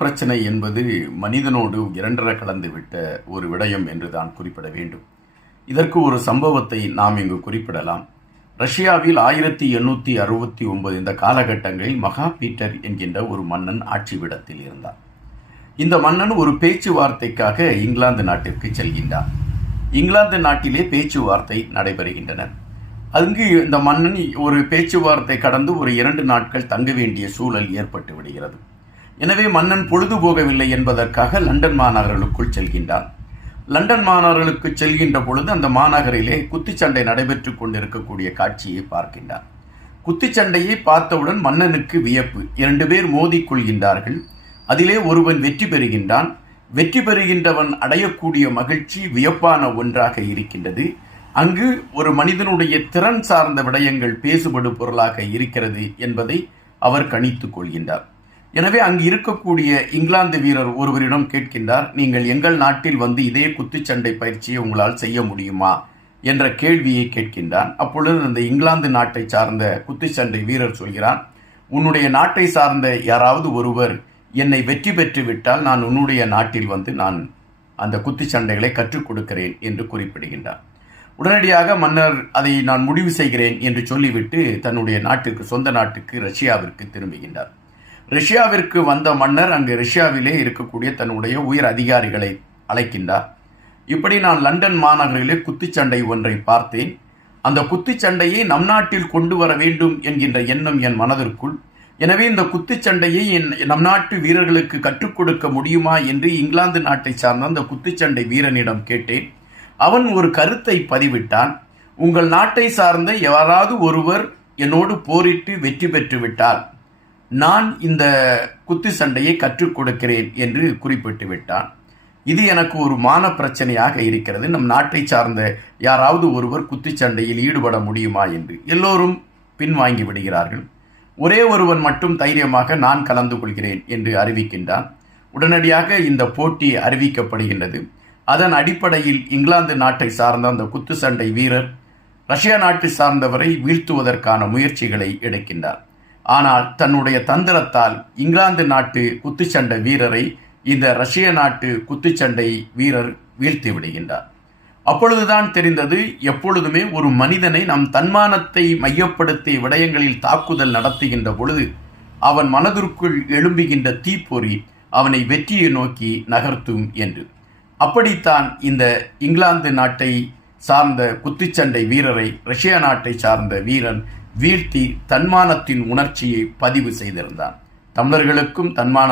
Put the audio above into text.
பிரச்சனை என்பது மனிதனோடு இரண்டர கலந்து விட்ட ஒரு விடயம் என்று தான் குறிப்பிட வேண்டும். இதற்கு ஒரு சம்பவத்தை நாம் இங்கு குறிப்பிடலாம். ரஷ்யாவில் ஆயிரத்தி எண்ணூற்றி அறுபத்தி ஒன்பது இந்த காலகட்டங்களில் மகா பீட்டர் என்கின்ற ஒரு மன்னன் ஆட்சி விடத்தில் இருந்தார் இந்த மன்னன் ஒரு பேச்சுவார்த்தைக்காக இங்கிலாந்து நாட்டிற்கு செல்கின்றார் இங்கிலாந்து நாட்டிலே பேச்சுவார்த்தை நடைபெறுகின்றன. அங்கு இந்த மன்னன் ஒரு பேச்சுவார்த்தை கடந்து ஒரு இரண்டு நாட்கள் தங்க வேண்டிய சூழல் ஏற்பட்டு விடுகிறது. எனவே மன்னன் பொழுது போகவில்லை என்பதற்காக லண்டன் மாநகர்களுக்குள் செல்கின்றார் லண்டன் மாநகர்களுக்கு செல்கின்ற பொழுது அந்த மாநகரிலே குத்துச்சண்டை நடைபெற்றுக் கொண்டிருக்கக்கூடிய காட்சியை பார்க்கின்றார் குத்துச்சண்டையை பார்த்தவுடன் மன்னனுக்கு வியப்பு. இரண்டு பேர் மோதிக்கொள்கின்றார்கள் அதிலே ஒருவன் வெற்றி பெறுகின்றான். வெற்றி பெறுகின்றவன் அடையக்கூடிய மகிழ்ச்சி வியப்பான ஒன்றாக இருக்கின்றது. அங்கு ஒரு மனிதனுடைய திறன் சார்ந்த விடயங்கள் பேசுபடு பொருளாக இருக்கிறது என்பதை அவர் கணித்துக் கொள்கின்றார். எனவே அங்கு இருக்கக்கூடிய இங்கிலாந்து வீரர் ஒருவரிடம் கேட்கின்றார் நீங்கள் எங்கள் நாட்டில் வந்து இதே குத்துச்சண்டை பயிற்சியை உங்களால் செய்ய முடியுமா? என்ற கேள்வியை கேட்கின்றான். அப்பொழுது அந்த இங்கிலாந்து நாட்டை சார்ந்த குத்துச்சண்டை வீரர் சொல்கிறான் உன்னுடைய நாட்டை சார்ந்த யாராவது ஒருவர் என்னை வெற்றி பெற்று விட்டால் நான் உன்னுடைய நாட்டில் வந்து நான் அந்த குத்துச்சண்டைகளை கற்றுக் கொடுக்கிறேன் என்று குறிப்பிடுகின்றார் உடனடியாக மன்னர் அதை நான் முடிவு செய்கிறேன் என்று சொல்லிவிட்டு தன்னுடைய நாட்டுக்கு சொந்த நாட்டுக்கு ரஷ்யாவிற்கு திரும்புகின்றார். ரஷ்யாவிற்கு வந்த மன்னர் அங்கு ரஷ்யாவிலே இருக்கக்கூடிய தன்னுடைய உயர் அதிகாரிகளை அழைக்கின்றார். இப்படி நான் லண்டன் மாநகரிலே குத்துச்சண்டை ஒன்றை பார்த்தேன். அந்த குத்துச்சண்டையை நம் நாட்டில் கொண்டு வர வேண்டும் என்கின்ற எண்ணம் என் மனதிற்குள் எனவே இந்த குத்துச்சண்டையை என் நம் நாட்டு வீரர்களுக்கு கற்றுக் கொடுக்க முடியுமா என்று இங்கிலாந்து நாட்டை சார்ந்த அந்த குத்துச்சண்டை வீரனிடம் கேட்டேன். அவன் ஒரு கருத்தை பதிவிட்டான். உங்கள் நாட்டை சார்ந்த யாராவது ஒருவர் என்னோடு போரிட்டு வெற்றி பெற்று விட்டால் நான் இந்த குத்து சண்டையை கற்றுக் கொடுக்கிறேன் என்று குறிப்பிட்டு விட்டான். இது எனக்கு ஒரு மான பிரச்சனையாக இருக்கிறது. நம் நாட்டை சார்ந்த யாராவது ஒருவர் குத்துச்சண்டையில் ஈடுபட முடியுமா என்று எல்லோரும் பின்வாங்கி விடுகிறார்கள். ஒரே ஒருவன் மட்டும் தைரியமாக நான் கலந்து கொள்கிறேன் என்று அறிவிக்கின்றான். உடனடியாக இந்த போட்டி அறிவிக்கப்படுகின்றது. அதன் அடிப்படையில் இங்கிலாந்து நாட்டை சார்ந்த அந்த குத்துச்சண்டை வீரர் ரஷ்யா நாட்டை சார்ந்தவரை வீழ்த்துவதற்கான முயற்சிகளை எடுக்கின்றார். ஆனால் தன்னுடைய தந்திரத்தால் இங்கிலாந்து நாட்டு குத்துச்சண்டை வீரரை இந்த ரஷ்ய நாட்டு குத்துச்சண்டை வீரர் வீழ்த்தி விடுகின்றார். அப்பொழுதுதான் தெரிந்தது எப்பொழுதுமே ஒரு மனிதனை நம் தன்மானத்தை மையப்படுத்தி விடயங்களில் தாக்குதல் நடத்துகின்ற பொழுது அவன் மனதிற்குள் எழும்புகின்ற தீப்பொறி அவனை வெற்றியை நோக்கி நகர்த்தும் என்று. அப்படித்தான் இந்த இங்கிலாந்து நாட்டை சார்ந்த குத்துச்சண்டை வீரரை ரஷ்யா நாட்டை சார்ந்த வீரன் வீழ்த்தி தன்மானத்தின் உணர்ச்சியை பதிவு செய்திருந்தான். தமிழர்களுக்கும் தன்மான